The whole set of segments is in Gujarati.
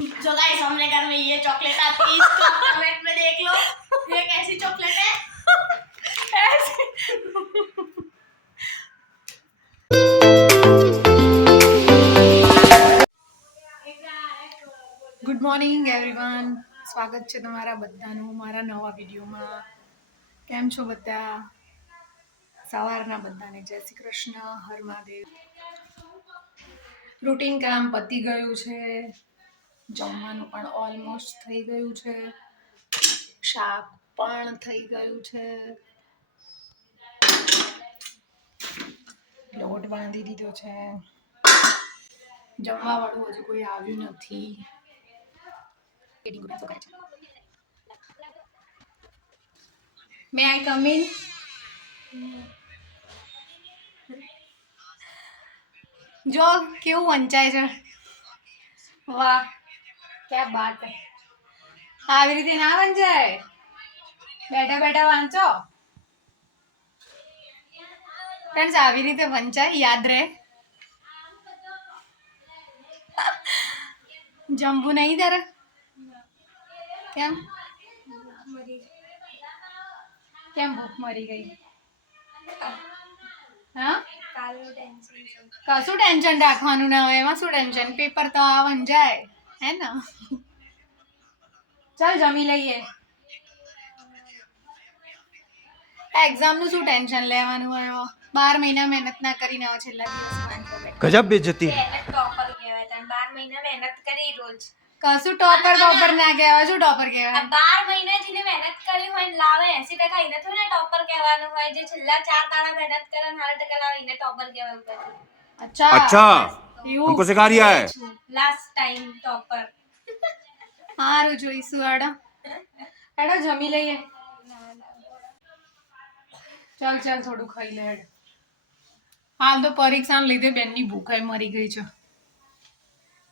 जो गाइस हमारे घर में ये चॉकलेट आती है, इसको कमेंट में देख लो ये कैसी चॉकलेट है। ગુડ મોર્નિંગ એવરીવન, સ્વાગત છે તમારા બધાનું મારા નવા વિડીયોમાં। કેમ છો બધા? સવારના બધાને જય શ્રી કૃષ્ણ, હર મહાદેવ। રૂટીન કામ પતી ગયું છે, જમવાનું પણ ઓલમોસ્ટ થઈ ગયું છે, શાક પણ થઈ ગયું છે, લોટ બાંધી દીધો છે, જમવા વાળું હજુ કોઈ આવ્યું નથી। May I come in? જો કેવું વંચાય છે, વાહ क्या बात है। આવી રીતે ના વંચાય, બેઠા બેઠા વાંચો फ्रेंड्स, આવી રીતે વંચાય, યાદ રહે। જમવું નહીં તારે? કેમ કેમ ભૂખ મરી ગઈ? હા, કશું ટેન્શન રાખવાનું ના હોય, એમાં શું ટેન્શન, પેપર તો આ વંચાય હે ને। ચાલ જમી લઈએ, એક્ઝામ નું શું ટેન્શન લેવાનું હોય? 12 મહિના મહેનત ના કરીને આવો, છેલ્લા દિવસ गजब बेइज्जती है। टॉपर કહેવાય તને, 12 મહિના મહેનત કરી રોજ। કશું ટોપર બોપર ના કહેવાય, શું ટોપર કહેવાય? 12 મહિના જેને મહેનત કરી હોય ને લાવે 80% એને થોડી ટોપર કહેવાનું હોય, જે છેલ્લા 4 દાડા મહેનત કરે ને 100% લાવે એને ટોપર કહેવાનું હોય। अच्छा अच्छा, એવું हमको सिखा रिया है। Last time topper. સારું જોઈશું, હેડો જમી લઈએ। ચાલ ચાલ થોડું ખાઈ લે હેડ। હાલ તો પરીક્ષાને લીધે બેનની ભૂખાઈ મરી ગઈ છે,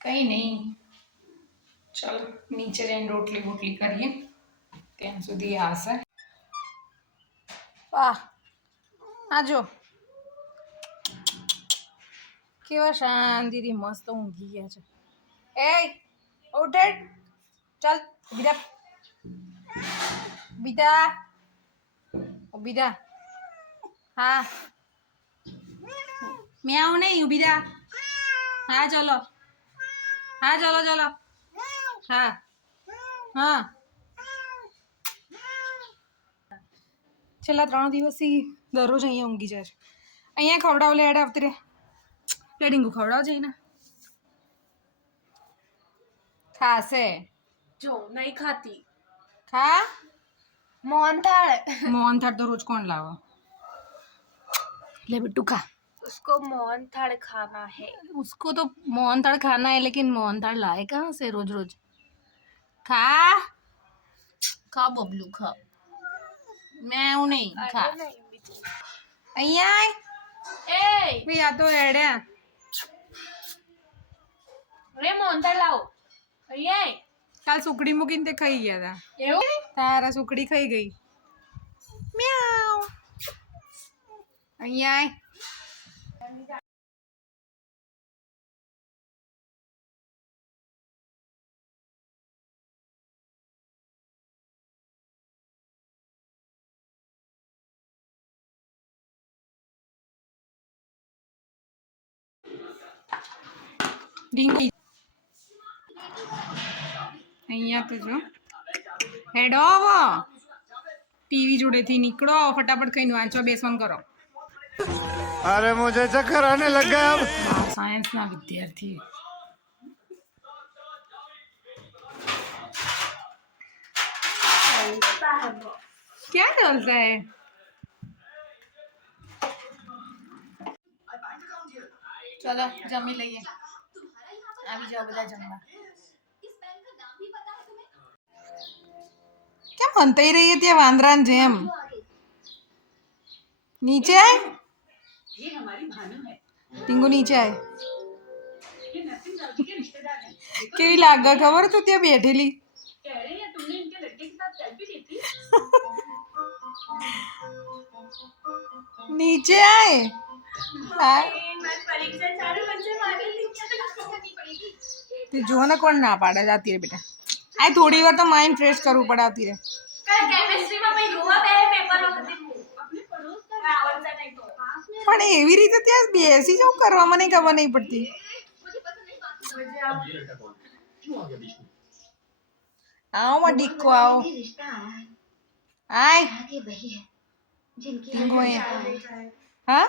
કઈ નહીં, ચાલ નીચે જઈને રોટલી બોટલી કરીએ, ત્યાં સુધી આવશે। વાહ, આ જો કેવા શાંતિથી મસ્ત ઊંઘી ગયા છે। એ ઉઠ હેડ, ચાલ બીજા બીજા બીજા, હા मैं आऊँ नहीं, उभी जा। हाँ चलो, हाँ चलो चलो, हाँ हाँ। છેલ્લા 3 દિવસથી દરરોજ અહીંયા ઊંઘી જાય છે। અહીંયા ખવડાવ લે હેડ, આવતી રે લે, ડીંગુ ખવડાવ જઈને, ખાશે જો નહીં ખાતી। ખા। મોહનથાળ મોહનથાળ તો રોજ कौन लावा? ले बिट्टू खा। उसको मोहनथाळ खाना है। उसको तो मोहनथाळ खाना है, लेकिन मोहनथाळ लाए कहाँ से रोज रोज? खा खा बबलू खा, मैं हूँ नहीं, खा। અહીંયા આય, ए ભાઈ આ તો હેડ્યા। રે મોહનથાળ લાવો અહીંયા આય। કાલ સુકડી મૂકીને તે ખાઈ ગયા હતા, એવું તારા સુકડી ખાઈ ગઈ। મ્યાઉ, અહીંયા આય। ડીંગી અહીંયા તો જો હેડો, હવે ટીવી જોડેથી નીકળો, ફટાફટ ખાઈને વાંચવા બેસવાનું કરો। अरे मुझे चक्कर आने लग गया अब। સાયન્સના વિદ્યાર્થી क्या चलता है? चलो जमी लइए, આવી જાઓ બધા જમવા। કેમ હંતાઈ રહી है ત્યાં વાંદરાન જેમ? નીચે આય, ટીંગુ નીચે આય। કેવી લાગે ખબર તું ત્યાં બેઠેલી? નીચે આય, परीक्षा चालू बच्चे मारे नीचे तो करनी पड़ेगी। તે જો ને કોણ ના પાડે જાતી રે બેટા આ થોડી વાર તો માઇન્ડ ફ્રેશ કરવું પડે આતી રે કેમેસ્ટ્રીમાં પછી રોવા બે પેપર વખતે આપણે પડો આવડતા નહીં તો પણ એવી રીતે ત્યાં બેસી જાવ કરવામાં નહીં ખબર નહીં પડતી आओ मडिको आओ आय टिंगो है हाँ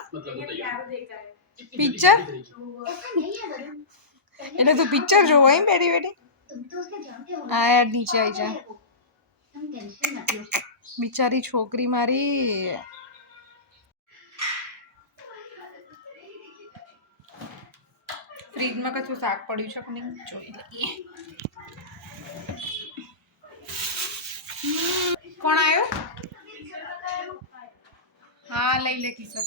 पिक्चर એટલે તું પિક્ચર જોવો એમ બેઠી બેઠી આ યાર નીચે આવી જા બિચારી છોકરી મારી ફ્રીજમાં કશું શાક પડ્યું છે પણ જોઈ લઈએ કોણ આવ્યો હા લઈ લે કિશોર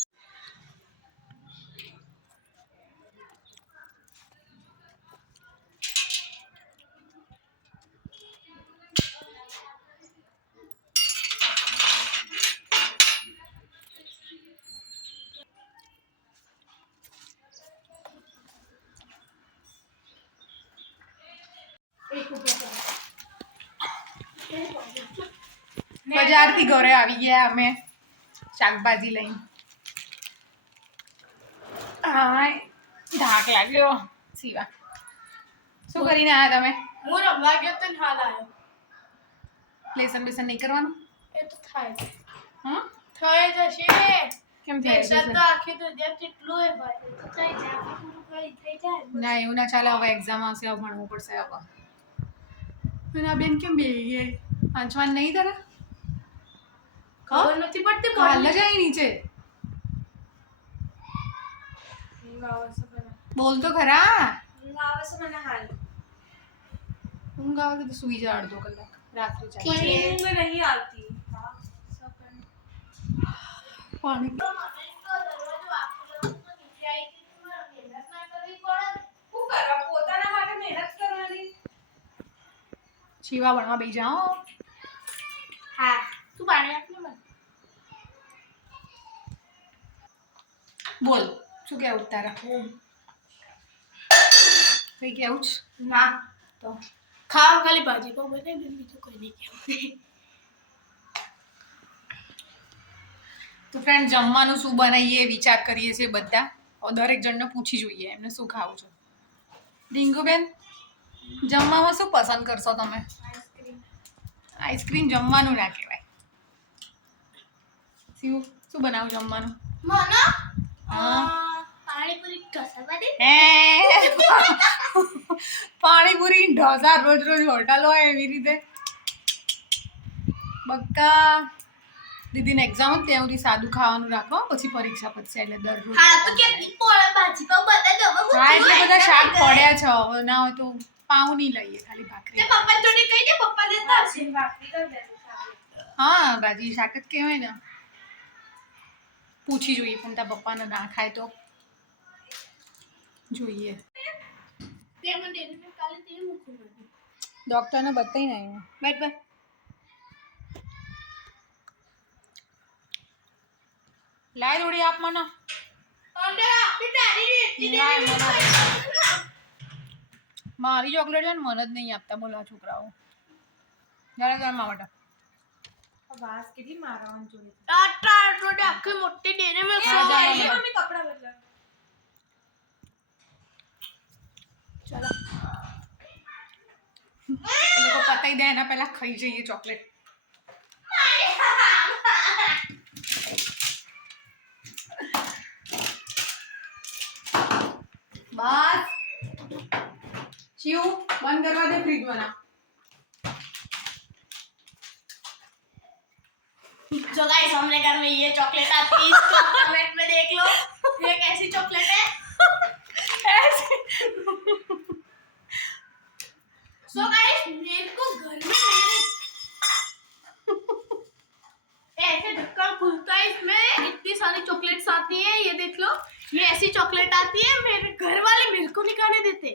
બજારથી ઘરે આવી ગયા અમે શાકભાજી લઈને હા ધાક લાગ્યો સીવા શું કરીને આવ્યા તમે હું રમવા ગયો તો હાલ આવ્યો લેસન બેસન નહીં કરવાનું એ તો થાય હા થઈ જશે કેમ થાય છે તો આખી દુનિયા કેટલું એ ભાઈ થઈ જાય પૂરું કરી થઈ જાય ના એવું ના ચાલે હવે એક્ઝામ આવશે હવે ભણવું પડશે હવે અને બેન કેમ બે ગઈ વાંચવાનું નહીં તારે ખબર નથી પડતી હાલ જ આવી નીચે બોલ તો ખરા આવે છે મને હાલ ઊંઘ આવે તો સુઈ જા અડધો કલાક રાત્રે જાય પણ ઊંઘ નહીં આવતી પાણી શિવા ભણવા બેસી જાઓ હા તું પાણી આપને મને બોલ શું કેવું તારા કઈ કેવું છે ના તો ખાવા ખાલી ભાજી પાવ બનાવી દે બીજું કોઈ નહીં કેવું તો ફ્રેન્ડ જમવાનું શું બનાવીએ વિચાર કરીએ છીએ બધા દરેક જણને પૂછી જોઈએ એમને શું ખાવું છે ડીંગુબેન જમવામાં શું પસંદ કરશો તમે આઈસ્ક્રીમ જમવાનું ના કહેવાય શું બનાવું જમવાનું મને હા પાણીપુરી ઢોસા બની પાણીપુરી ઢોસા રોજ રોજ હોટલ હોય એવી રીતે બક્કા દીદીને એક્ઝામ હોય ત્યાં સુધી સાદું ખાવાનું રાખો પછી પરીક્ષા પતશે એટલે દરરોજ હા તો કે પોળા ભાજી પાવ બતા દો હા એટલે બધા શાક પડ્યા છે હવે ના હોય તો પાઉં નહીં લઈએ ખાલી ભાખરી તે પપ્પા જોડે કહી દે પપ્પા લેતા આવશે ભાખરી કર દે હા ભાજી શાક જ કહેવાય ને પૂછી જોઈએ પણ તારા પપ્પાને ના ખાય તો જોઈએ તે મને કાલે તે મૂકું ડૉક્ટરને બતાવીને આવ્યો બેટ બેટ લાય થોડી આપ મને અંદર આપી તારી રેતી લાય મને. મારી ચોકલેટ છે ને મને જ નહીં આપતા બોલા છોકરાઓ જરા જરા માટે વાસ કેટલી મારવાનું જોડે આટા રોડે આખી મોટી ડેરે મે જા, જા, જા. મમ્મી કપડા બદલા ચલો એ લોકો પતાઈ દે એના પહેલા ખાઈ જઈએ ચોકલેટ બસ શિવ બંધ કરવા દે ફ્રીજ વાला जो गाइस हमने घर में ये चॉकलेट आती है इस चॉकलेट में देख लो ये कैसी चॉकलेट है सो गाइस मेरे को घर में ऐसे ढक्कन खुलता है इसमें इतनी सारी चॉकलेट्स आती है ये देख लो ये ऐसी चॉकलेट आती है मेरे घर वाले मेरे को नहीं खाने देते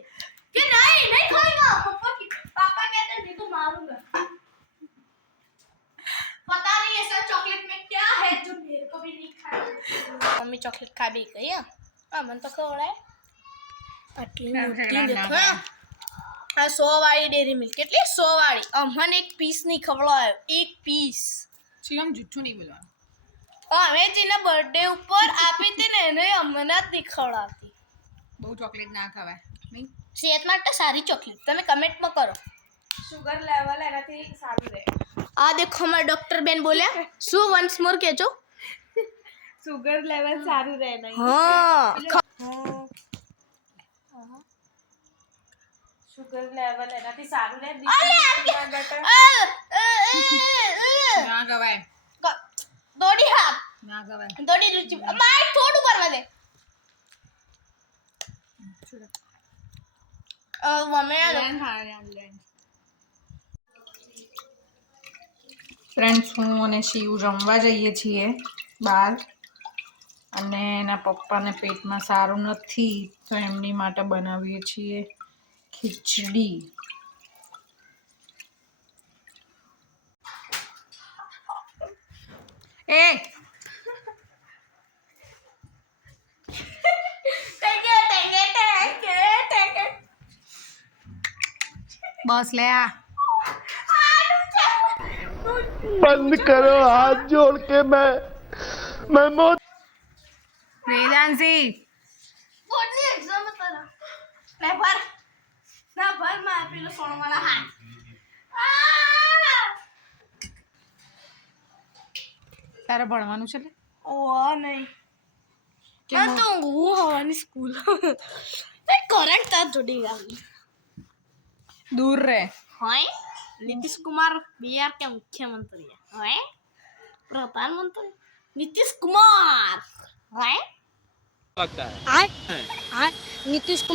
कि नहीं नहीं खाएगा पापा कहते हैं मैं तो मारूंगा पता नहीं ऐसा चॉकलेट में क्या है जो मेरे को भी नहीं खाया मम्मी चॉकलेट खा भी गई है मन तो खवड़ा है आटली मोटी देखो આ 100 વાળી ડેરી મિલ્ક કેટલી 100 વાળી અમને એક પીસ નહીં ખવડાવ્યો એક પીસ શિવમ જુઠ્ઠું નહીં બોલવાનું. અમે જેના બર્થડે ઉપર આપી હતી ને એને અમને જ નહીં ખવડાવતી. બહુ ચોકલેટ ના ખવાય નહીં. સેહત માટે સારી ચોકલેટ તમે કમેન્ટમાં કરો. શુગર લેવલ એનાથી સારું રહે. આ દેખો અમારા ડોક્ટર બેન બોલ્યા શું વન્સ મોર કહેજો. શુગર લેવલ સારું રહે નહીં. હા શુગર લેવલ એનાથી સારું રહે. ના ખવાય. દોડી હાથ ના ખવાય. દોડી રુચિ માય થોડું ભરવા દે. ફ્રેન્ડ્સ હું અને શિવ રમવા જઈએ છીએ બહાર અને એના પપ્પાને પેટમાં સારું નથી તો એમની માટે બનાવીએ છીએ ખીચડી. એ બસ લે આ बंद करो हाथ जोड़ के मैं मौत વેદાંશી બોર્ડની એક્ઝામ હતા લે ભર ના ભર માં પેલો સોણવાળા હાથ તારે ભણવાનું છે લે ઓ નહીં કેમ તો હું હવાની સ્કૂલ એ કરંટ તાર જોડી આવી દૂર રહે. હોય નીતિશ કુમાર બિહાર के मुख्यमंत्री है प्रधानमंत्री नीतीश कुमार है लगता है नीतीश कुमार